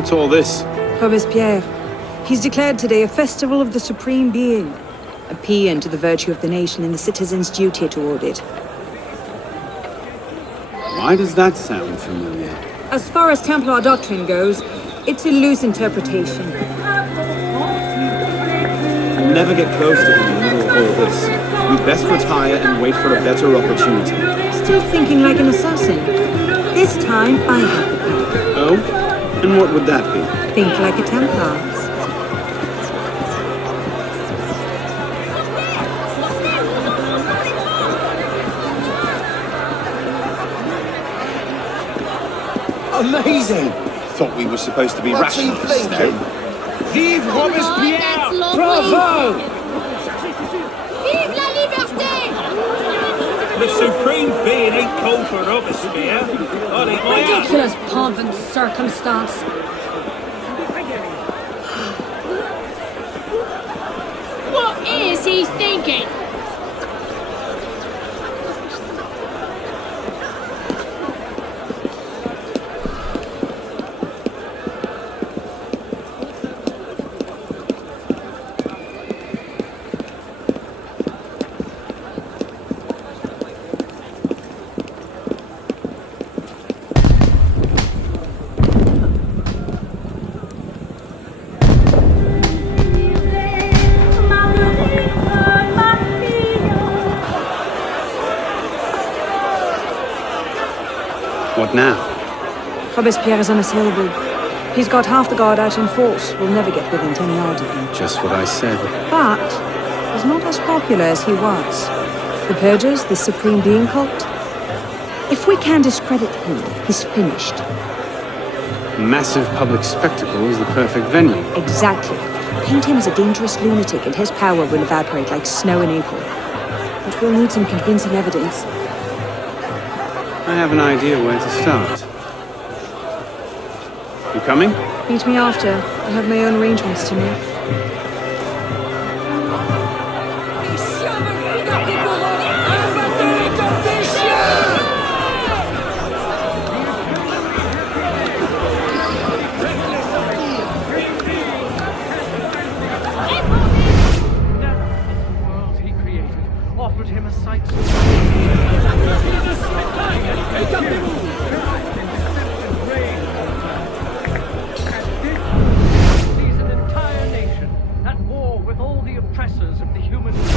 What's all this? Robespierre. He's declared today a festival of the Supreme Being. A paean to the virtue of the nation and the citizens' duty toward it. Why does that sound familiar? As far as Templar doctrine goes, it's a loose interpretation. I'll never get close to him in the middle of all this. We'd best retire and wait for a better opportunity. Still thinking like an assassin. This time, I have the power. Oh? And what would that be? Think like a Templar. Amazing! Thought we were supposed to be What's he rationalists, thinking? no? Vive Robespierre! That's Bravo! Vive la liberté! The Supreme Being ain't called for Robespierre. Not in my house. Ridiculous pomp and circumstance. What is he thinking? What now? Robespierre is unassailable. He's got half the guard out in force. We'll never get within 10 yards of him. Just what I said. But he's not as popular as he was. The Purgers, the Supreme Being cult. If we can discredit him, he's finished. Massive public spectacle is the perfect venue. Exactly. Paint him as a dangerous lunatic and his power will evaporate like snow in April. But we'll need some convincing evidence. I have an idea where to start. You coming? Meet me after. I have my own arrangements to make. Offered him a sight so sees an entire nation at war with all the oppressors of the human race.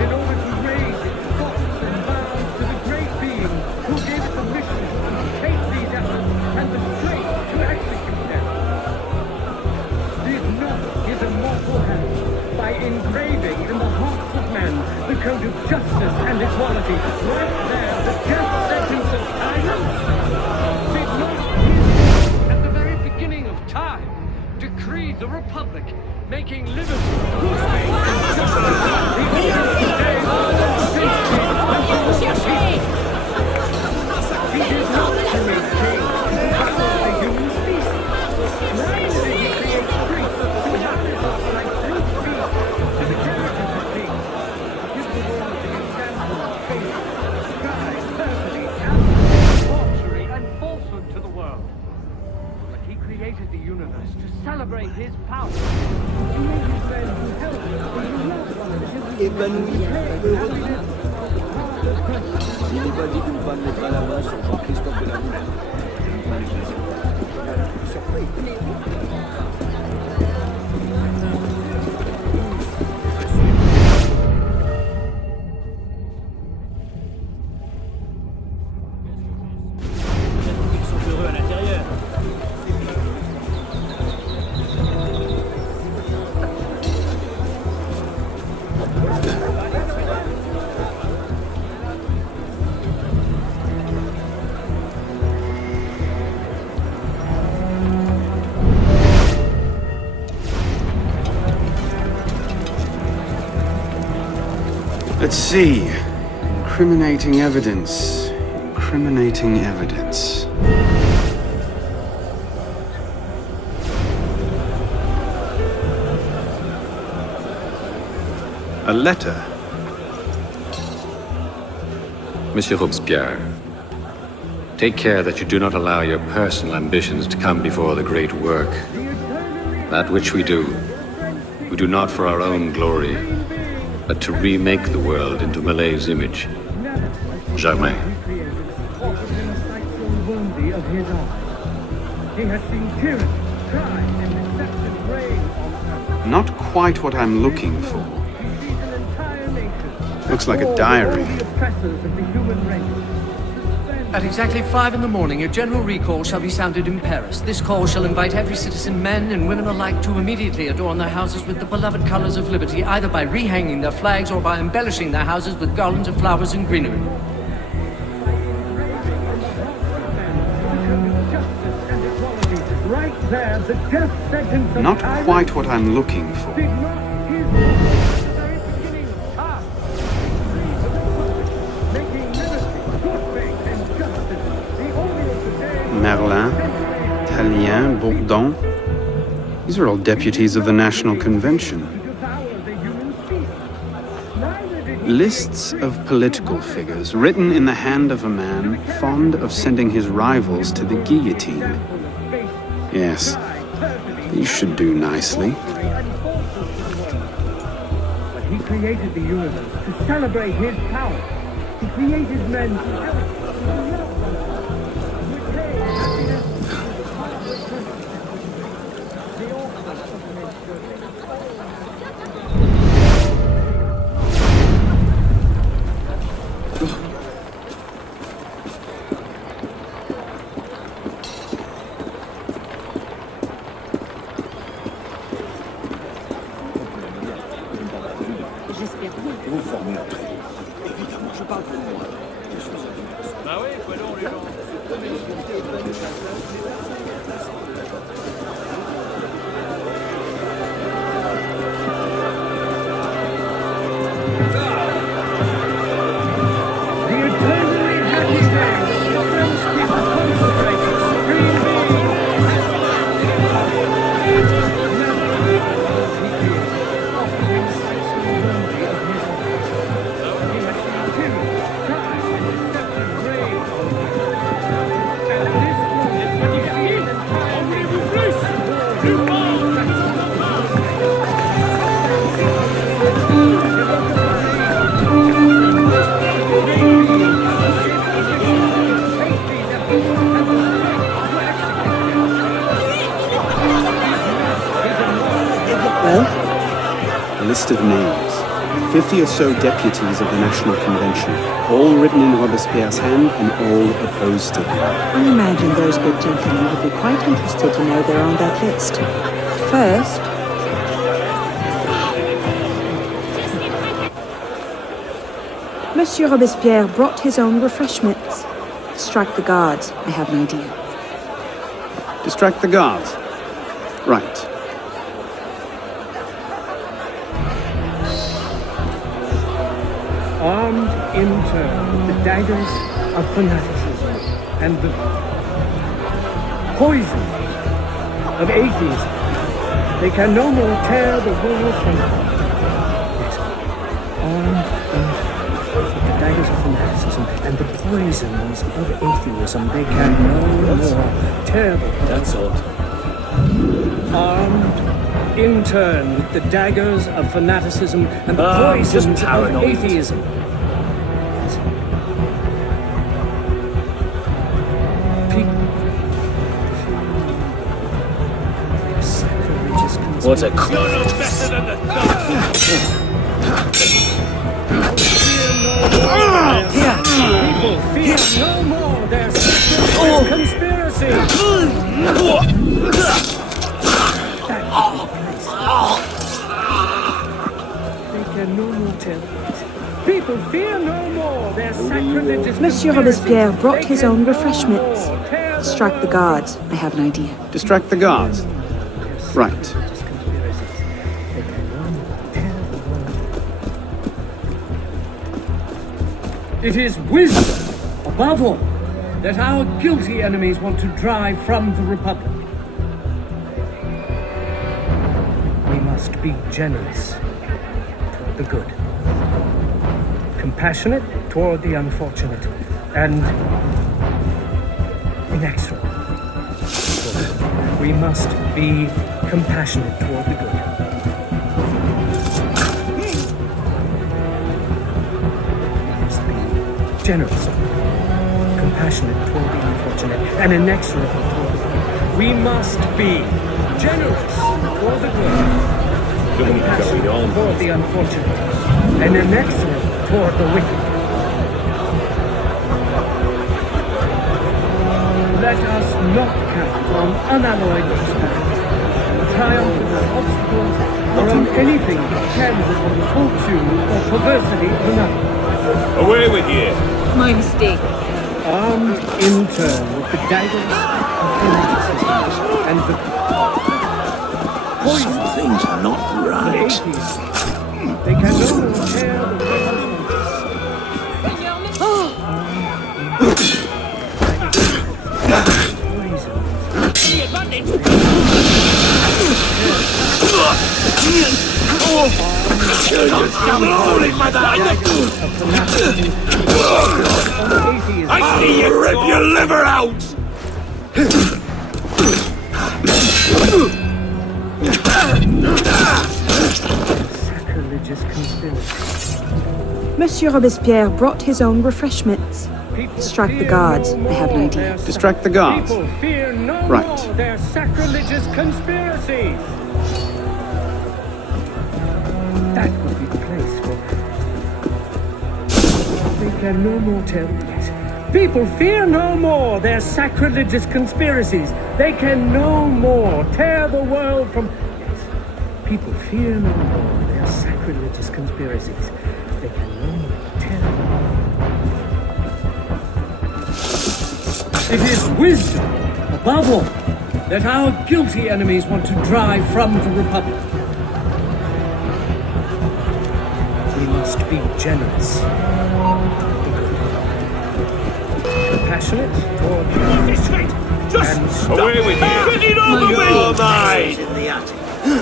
In order to raise its thoughts and vows to the great being who gave permission to take these efforts and the strength to execute them. Did not his immortal hand by engraving in the hearts of men the code of justice and equality, right there the death sentence of tyrants? Did not his at the very beginning of time decree the Republic, making liberty, goodwill, and justice the order of the day of safety and prosperity? He did not create kings to battle the human species. Neither did he create priests to have this like brute beasts to the characters of kings. Give the world the example of faith, sky, perfidy, debauchery, and falsehood to the world. But he created the universe to celebrate his power. To make his men who held it, and who loved one another, Épanoui, heureux. Il n'est pas dit qu'une femme mettra la main sur Jean-Christophe de la Moule. Surpris. Ils sont heureux à l'intérieur. Let's see. Incriminating evidence. Incriminating evidence. A letter. Monsieur Robespierre, Take care that you do not allow your personal ambitions to come before the great work. That which we do not for our own glory, but to remake the world into Malay's image. Germain. Worthy of his art. He has seen tyranny, crime, and deception reign on earth. Not quite what I'm looking for. He sees an entire nation. Looks like a diary. All the oppressors of the human race. At exactly 5 in the morning, a general recall shall be sounded in Paris. This call shall invite every citizen, men and women alike, to immediately adorn their houses with the beloved colors of liberty, either by rehanging their flags or by embellishing their houses with garlands of flowers and greenery. Right there, the death sentence of Not tyrants quite what I'm looking for. did not his the very beginning pass. Making liberty, good faith, and justice the order of the day. Merlin, Tallien, Bourdon. These are all deputies of the National Convention. Lists of political figures written in the hand of a man fond of sending his rivals to the guillotine. Yes, these should do nicely. But he created the universe to celebrate his power. He created men to help, to love one another, to retain happiness, the author of nature. List of names. 50 or so deputies of the National Convention, all written in Robespierre's hand and all opposed to him. I imagine those good gentlemen would be quite interested to know they're on that list. First, Monsieur Robespierre brought his own refreshments. Strike the guards. I have an idea. Distract the guards. Right. Armed in turn with the daggers of fanaticism and the poison of atheism, they can no more tear the world from yes, armed with the daggers of fanaticism and the poisons of atheism, they can no more tear the world. That's all. Armed in turn with the daggers of fanaticism and the just poisons of paranoid. atheism. What's a You're no better than the People fear no more their secret conspiracy. They can no more tell. People fear no more their sacrilegious. Monsieur Robespierre brought his own refreshments. Strike the guards. I have an idea. Distract the guards. Right. It is wisdom, above all, that our guilty enemies want to drive from the Republic. We must be generous toward the good, compassionate toward the unfortunate, and inexorable. We must be compassionate toward the good. We must be generous, compassionate toward the unfortunate, and inexorable toward the good. We must be generous toward the good, compassionate toward the unfortunate, and inexorable toward the wicked. Let us not count on unalloyed prosperity, triumph over obstacles, or on anything that depends upon the fortune or perversity of another. Away with you! My mistake. Armed in turn with the daggers of fanaticism and the poison Things are not of right. atheism, they can no more tear the world I see you rip your liver out! sacrilegious conspiracy. Monsieur Robespierre brought his own refreshments. Distract the guards. I have an idea. Distract the guards. People fear no Right. more their sacrilegious conspiracies. That would be the place for they can no more tell yes. People fear no more their sacrilegious conspiracies. They can no more tear the world from yes. People fear no more their sacrilegious conspiracies. They can no more tear the world. It is wisdom, above all, that our guilty enemies want to drive from the Republic. We must be generous, compassionate toward the unfortunate, and Away with you! Get it over with! All mine!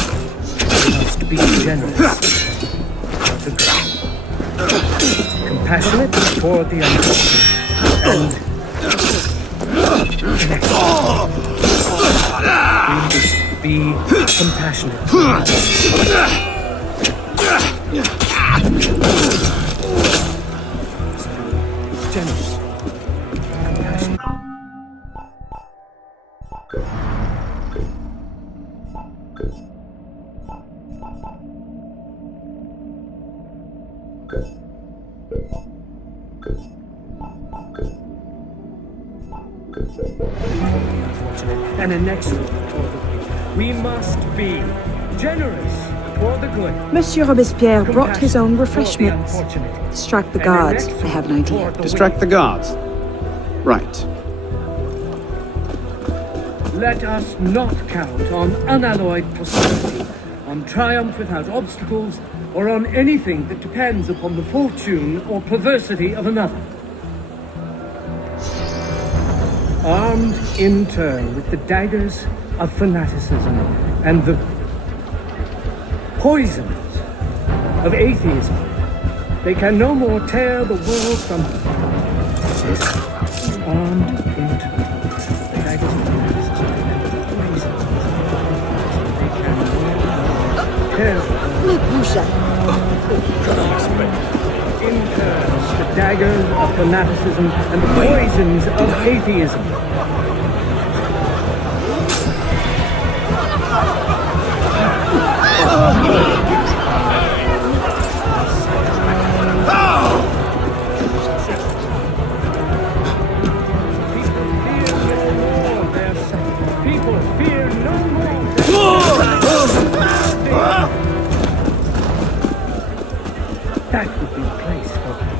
we must be generous, compassionate toward the unfortunate, and we must be compassionate. Generous, compassionate. And inexorable toward the good. We must be generous toward the good. Monsieur Robespierre brought his own refreshments. Toward the unfortunate. Distract the And guards. I inexorable have an idea. toward the Distract the guards. Right. Let us not count on unalloyed prosperity, on triumph without obstacles, or on anything that depends upon the fortune or perversity of another. Armed in turn with the daggers of fanaticism and the poisons of atheism, they can no more tear the world from this. Armed in turn with the daggers of fanaticism and the poisons of atheism, they can no more tear the world. In turn, the daggers of fanaticism and the poisons of atheism. People fear no more. That would be the place for them.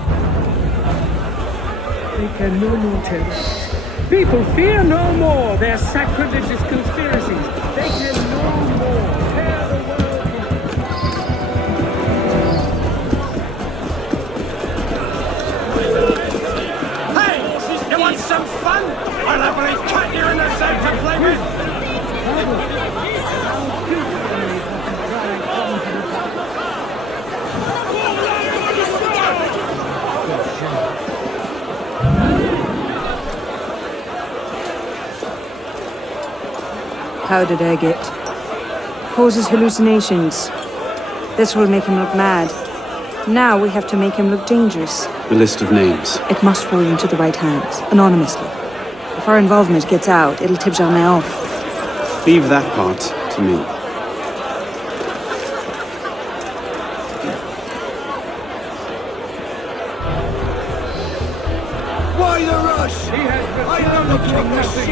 They can no more tell us. People, fear no more their sacrilegious conspiracies. They can no more tear the world Hey! You want some fun? I'll happily cut you in the zone to play with! How did I get? Causes hallucinations. This will make him look mad. Now we have to make him look dangerous. The list of names. It must fall into the right hands, anonymously. If our involvement gets out, it'll tip Germain off. Leave that part to me. Why the rush? He has returned from nothing.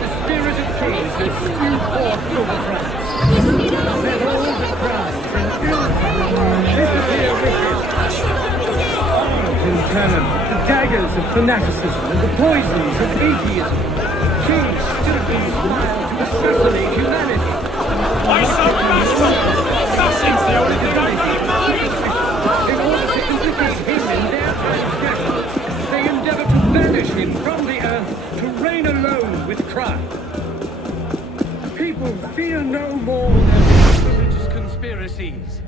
The spirit of kings has spewed forth over France. Let all the crowns and ill disappear with him. In turn, the daggers of fanaticism and the poisons of atheism. Kings still being smiled to assassinate humanity. Why so bashful? Assassin's the only thing I got in mind! In order to implicate him in their transgressions, they endeavor to banish him from the earth to reign alone with crime. People fear no more their religious conspiracies.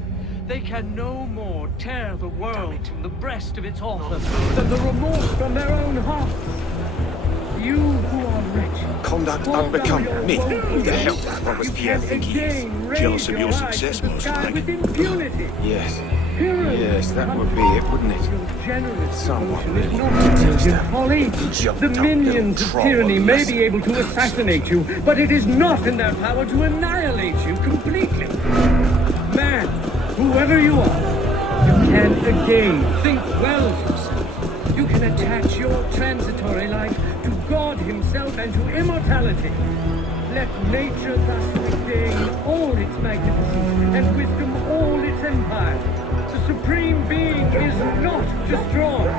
They can no more tear the world from the breast of its author than the remorse from their own hearts. You who are wretched, Conduct unbecoming me. Who the hell does Robespierre think he is? Jealous of your success, most likely. with impunity. Yes. Heroes Yes, that would be it, wouldn't it? Generous Someone devotion is really not needs contingent that. folly. Jumped The up minions of little tyranny troll, may yes. be able to assassinate you, but it is not in their power to annihilate you completely. Man, whoever you are, you can again think well of yourself. You can attach your transitory life to God himself and to immortality. Let nature thus regain all its magnificence and wisdom all its empire. The Supreme Being is not destroyed.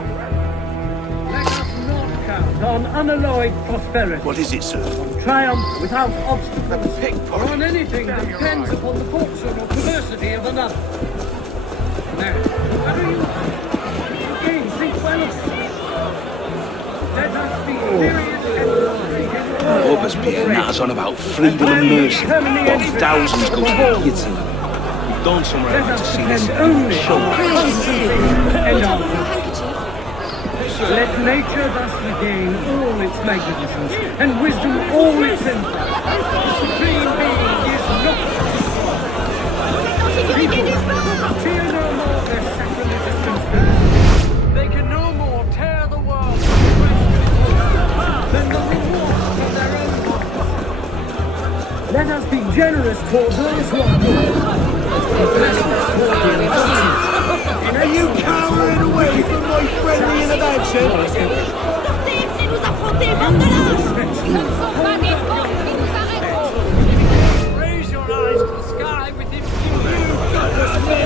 Let us not count on unalloyed prosperity. What is it, sir? On triumph without obstacles, pickpocket. or on anything that depends upon the fortune or perversity of another. Now, whoever you are, again, think well of yourself. Let us be serious and Robespierre natters on about freedom and mercy. While thousands go to the guillotine. We've gone somewhere Let else to us see this. depend only Show on constancy and honor. Let nature thus regain all its magnificence and wisdom all its empire. The Supreme Being is not destroyed. People, fear no more their sacrilegious conspiracies. They can no more tear the world than the remorse from their own hearts. Let us be generous toward those who are good. Are you cowering away from my friendly intervention? Adoptive, c'est nous affronter, bande de lâches! Ce ne sont pas des porcs qui nous arrêteront! Raise your eyes to the sky with impunity.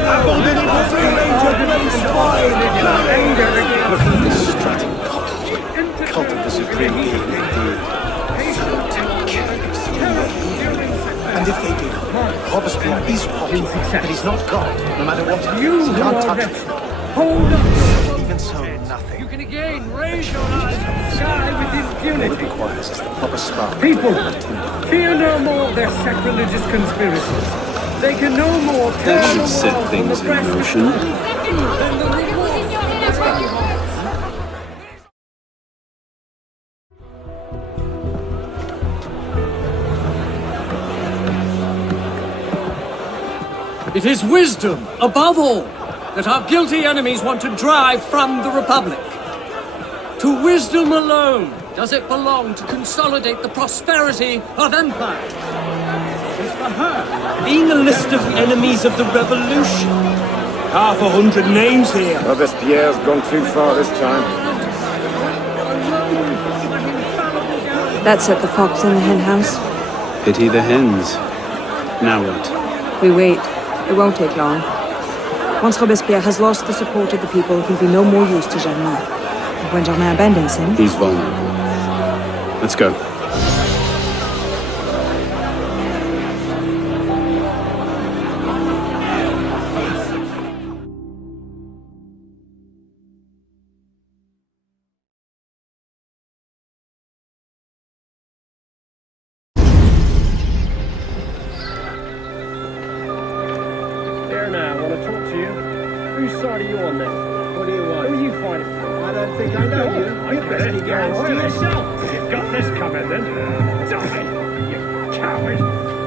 Abandonnez vos ranger de la swine! Strutting cult of the Supreme Being, indeed. Take care of yourself. And if they do, Robespierre is popular, but he's not God, no matter what he You does. He who can't are touch wretched, it. hold up. Even so, You nothing. can again raise your eyes to the sky with All it impunity. requires is the proper spark. People, fear no more their sacrilegious conspiracies. They can no more tear That the should world set from the things in breast of motion. than the remorse from their own hearts. It is wisdom, above all, that our guilty enemies want to drive from the Republic. To wisdom alone does it belong to consolidate the prosperity of empire. It's for her. Being a list of enemies of the revolution. 500 names here. Robespierre's gone too far this time. That set the fox in the hen house. Pity the hens. Now what? We wait. It won't take long. Once Robespierre has lost the support of the people, he'll be no more use to Germain. When Germain abandons him, He's vulnerable. Let's go. Here now, I want to talk to you. Whose side are you on then? What do you want? Who are you fighting for? I don't think I know you. You better go yourself. You've got this coming then. Die, you coward.